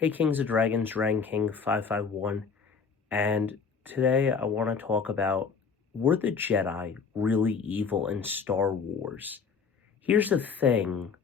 Hey Kings of Dragons, Dragon King 551, and today I want to talk about, were the Jedi really evil in Star Wars? Here's the thing,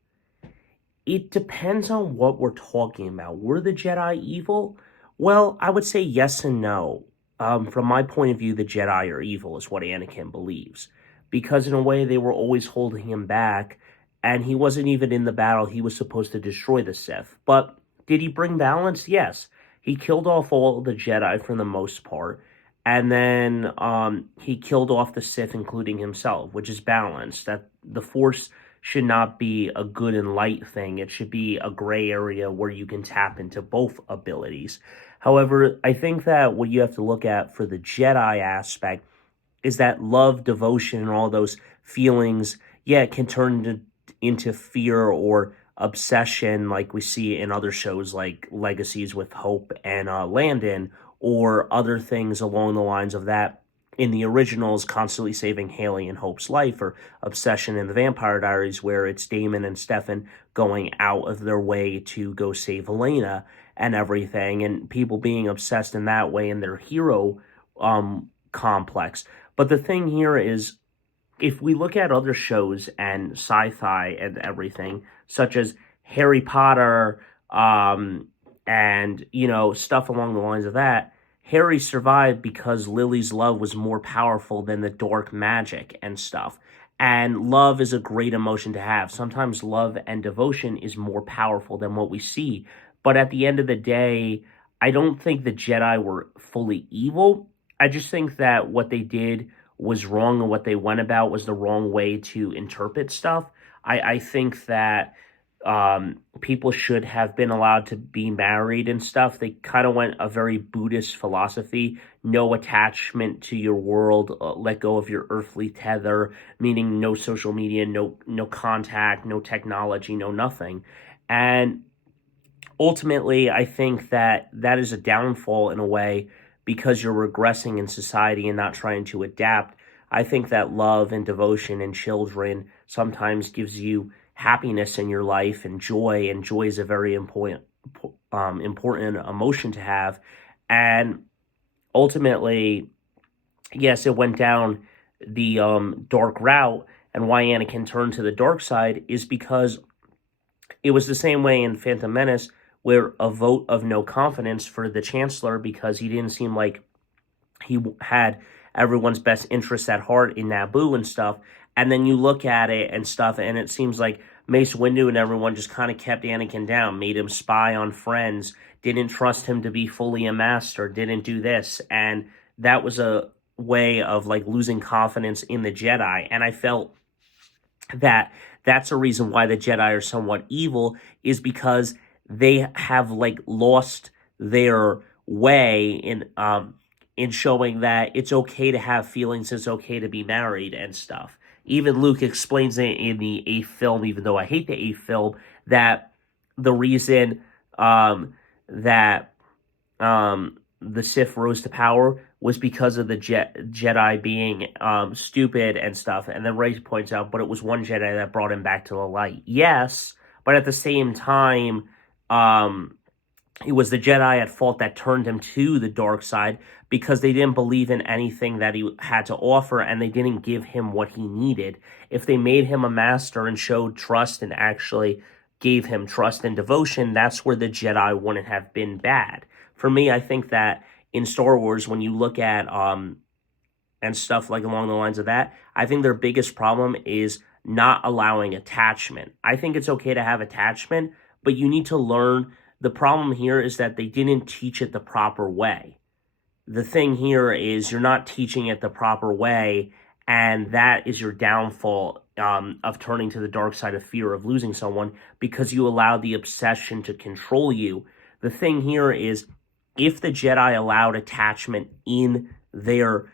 it depends on what we're talking about. Were the Jedi evil? Well, I would say yes and no. From my point of view, the Jedi are evil, is what Anakin believes. Because in a way, they were always holding him back, and he wasn't even in the battle. He was supposed to destroy the Sith. But did he bring balance? Yes. He killed off all the Jedi for the most part, and then he killed off the Sith, including himself, which is balance. That the Force should not be a good and light thing. It should be a gray area where you can tap into both abilities. However, I think that what you have to look at for the Jedi aspect is that love, devotion, and all those feelings, yeah, it can turn into fear or obsession, like we see in other shows like Legacies with Hope and Landon, or other things along the lines of that. In the originals, constantly saving Haley and Hope's life, or Obsession in the Vampire Diaries, where it's Damon and Stefan going out of their way to go save Elena and everything, and people being obsessed in that way in their hero complex. But the thing here is, if we look at other shows and sci-fi and everything, such as Harry Potter, and stuff along the lines of that, Harry survived because Lily's love was more powerful than the dark magic and stuff. And love is a great emotion to have. Sometimes love and devotion is more powerful than what we see. But at the end of the day, I don't think the Jedi were fully evil. I just think that what they did was wrong, and what they went about was the wrong way to interpret stuff. I think that people should have been allowed to be married and stuff. They kind of went a very Buddhist philosophy: no attachment to your world, let go of your earthly tether, meaning no social media, no contact, no technology, no nothing. And ultimately, I think that that is a downfall in a way, because you're regressing in society and not trying to adapt. I think that love and devotion in children sometimes gives you happiness in your life and joy is a very important emotion to have. And ultimately, yes, it went down the dark route, and why Anakin turned to the dark side is because it was the same way in Phantom Menace, where a vote of no confidence for the Chancellor, because he didn't seem like he had everyone's best interests at heart in Naboo and stuff. And then you look at it and stuff, and it seems like Mace Windu and everyone just kind of kept Anakin down, made him spy on friends, didn't trust him to be fully a master, didn't do this. And that was a way of like losing confidence in the Jedi. And I felt that that's a reason why the Jedi are somewhat evil, is because they have like lost their way in showing that it's okay to have feelings, it's okay to be married and stuff. Even Luke explains it in the eighth film, even though I hate the eighth film, that the reason that the Sith rose to power was because of the Jedi being stupid and stuff. And then Rey points out, but it was one Jedi that brought him back to the light. Yes, but at the same time, it was the Jedi at fault that turned him to the dark side, because they didn't believe in anything that he had to offer, and they didn't give him what he needed. If they made him a master and showed trust and actually gave him trust and devotion, that's where the Jedi wouldn't have been bad. For me, I think that in Star Wars, when you look at and stuff like along the lines of that, I think their biggest problem is not allowing attachment. I think it's okay to have attachment, but you need to learn. The problem here is that they didn't teach it the proper way. The thing here is you're not teaching it the proper way, and that is your downfall of turning to the dark side of fear of losing someone, because you allow the obsession to control you. The thing here is, if the Jedi allowed attachment in their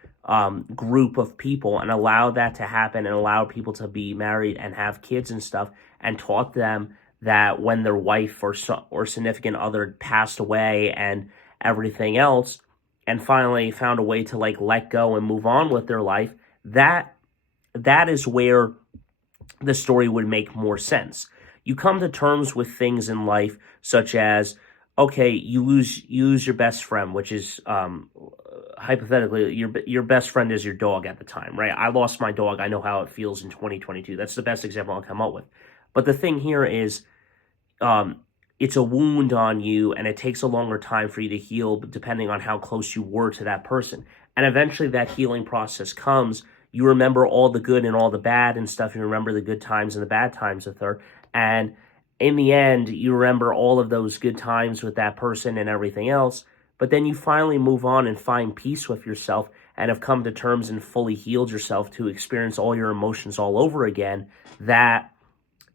group of people and allowed that to happen, and allowed people to be married and have kids and stuff, and taught them that when their wife or significant other passed away and everything else, and finally found a way to like let go and move on with their life, that is where the story would make more sense. You come to terms with things in life, such as okay, you lose your best friend, which is hypothetically your best friend is your dog at the time, right? I lost my dog. I know how it feels in 2022. That's the best example I'll come up with. But the thing here is, um, it's a wound on you, and it takes a longer time for you to heal, depending on how close you were to that person. And eventually, that healing process comes. You remember all the good and all the bad and stuff. You remember the good times and the bad times with her, and in the end, you remember all of those good times with that person and everything else. But then you finally move on and find peace with yourself and have come to terms and fully healed yourself to experience all your emotions all over again. That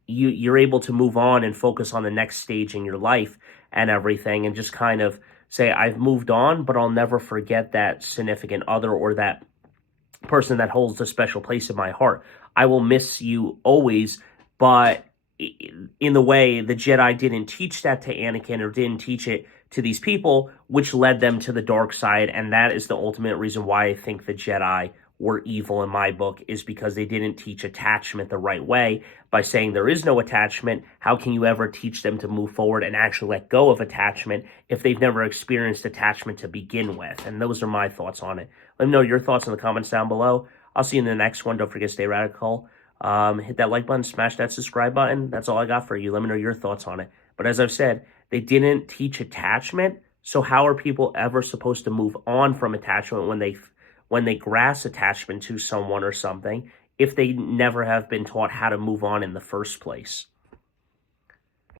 you're able to move on and focus on the next stage in your life and everything, and just kind of say, I've moved on, but I'll never forget that significant other or that person that holds a special place in my heart. I will miss you always, but in the way the Jedi didn't teach that to Anakin, or didn't teach it to these people, which led them to the dark side. And that is the ultimate reason why I think the Jedi were evil in my book, is because they didn't teach attachment the right way. By saying there is no attachment, how can you ever teach them to move forward and actually let go of attachment if they've never experienced attachment to begin with? And those are my thoughts on it. Let me know your thoughts in the comments down below. I'll see you in the next one. Don't forget to stay radical. Hit that like button, smash that subscribe button. That's all I got for you. Let me know your thoughts on it. But as I've said, they didn't teach attachment. So how are people ever supposed to move on from attachment when they grasp attachment to someone or something if they never have been taught how to move on in the first place?